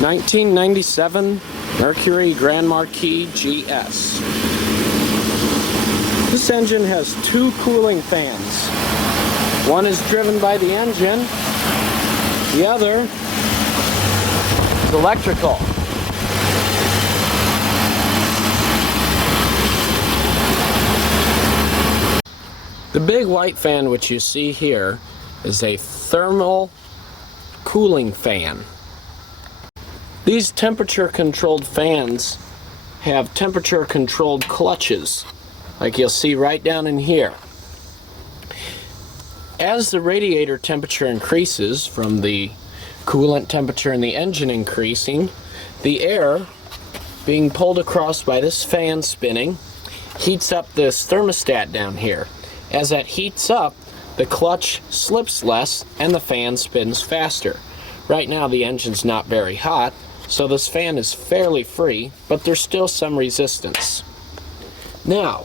1997 Mercury Grand Marquis GS. This engine has two cooling fans. One is driven by the engine, the other is electrical. The big white fan which you see here is a thermal cooling fan. These temperature controlled fans have temperature controlled clutches, like you'll see right down in here. As the radiator temperature increases from the coolant temperature in the engine increasing, the air being pulled across by this fan spinning heats up this thermostat down here. As that heats up, the clutch slips less and the fan spins faster. Right now the engine's not very hot, so this fan is fairly free, but there's still some resistance. Now,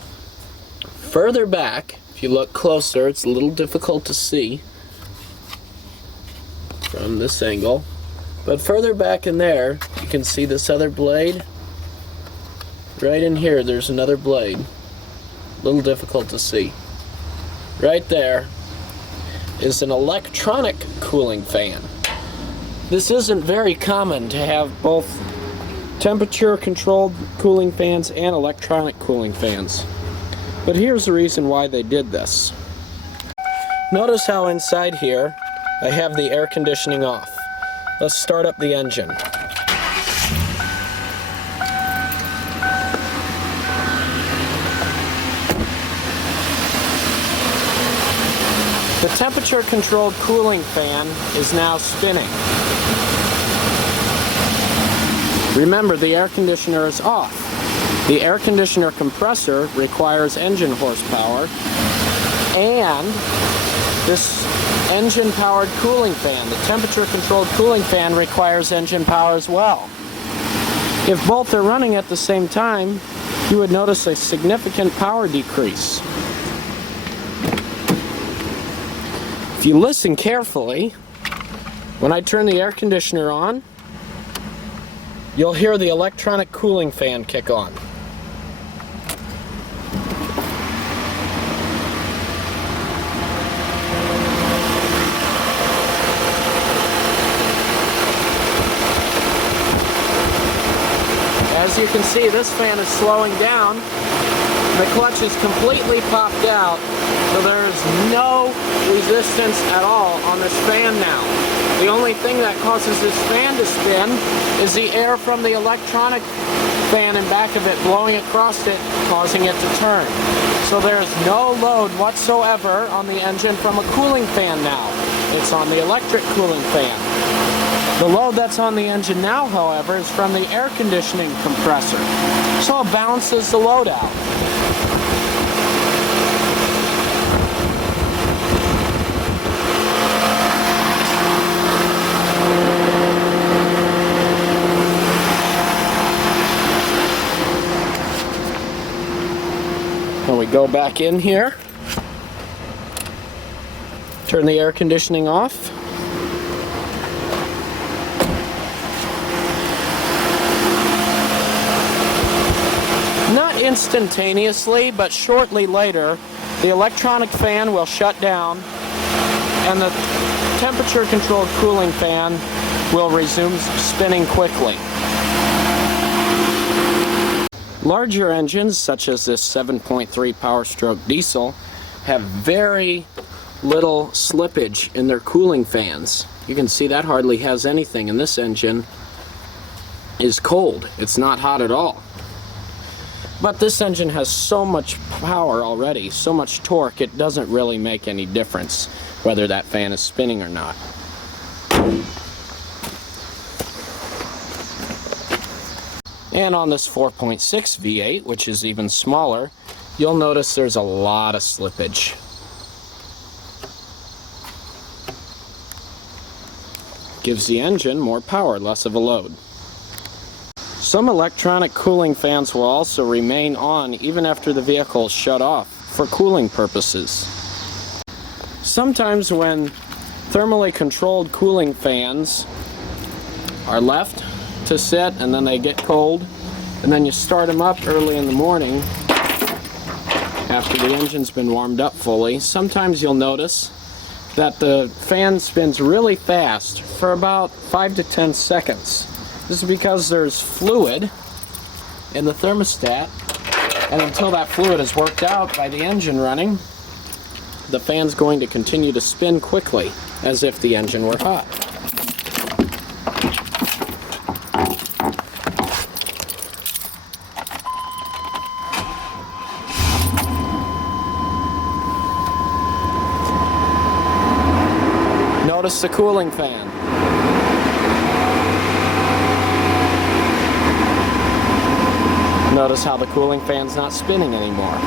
further back, if you look closer, it's a little difficult to see from this angle, but further back in there, you can see this other blade. Right in here, there's another blade. A little difficult to see. Right there is an electronic cooling fan. This isn't very common to have both temperature controlled cooling fans and electronic cooling fans. But here's the reason why they did this. Notice how inside here I have the air conditioning off. Let's start up the engine. The temperature controlled cooling fan is now spinning. Remember, the air conditioner is off. The air conditioner compressor requires engine horsepower, and this engine powered cooling fan, the temperature controlled cooling fan, requires engine power as well. If both are running at the same time, you would notice a significant power decrease. If you listen carefully, when I turn the air conditioner on, you'll hear the electronic cooling fan kick on. As you can see, this fan is slowing down. The clutch is completely popped out, so there is no resistance at all on this fan now. The only thing that causes this fan to spin is the air from the electronic fan in back of it blowing across it, causing it to turn. So there is no load whatsoever on the engine from a cooling fan now. It's on the electric cooling fan. The load that's on the engine now, however, is from the air conditioning compressor. So it balances the load out. When we go back in here, turn the air conditioning off. Not instantaneously, but shortly later, the electronic fan will shut down and the temperature controlled cooling fan will resume spinning quickly. Larger engines, such as this 7.3 Power Stroke diesel, have very little slippage in their cooling fans. You can see that hardly has anything, and this engine is cold. It's not hot at all. But this engine has so much power already, so much torque, it doesn't really make any difference whether that fan is spinning or not. And on this 4.6 V8, which is even smaller, you'll notice there's a lot of slippage. Gives the engine more power, less of a load. Some electronic cooling fans will also remain on even after the vehicle is shut off for cooling purposes. Sometimes when thermally controlled cooling fans are left to sit and then they get cold, and then you start them up early in the morning after the engine's been warmed up fully. Sometimes you'll notice that the fan spins really fast for about 5 to 10 seconds. This is because there's fluid in the thermostat, and until that fluid is worked out by the engine running, the fan's going to continue to spin quickly as if the engine were hot. Notice the cooling fan. Notice how the cooling fan's not spinning anymore.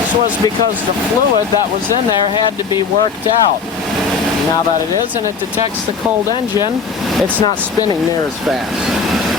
This was because the fluid that was in there had to be worked out. Now that it is and it detects the cold engine, it's not spinning near as fast.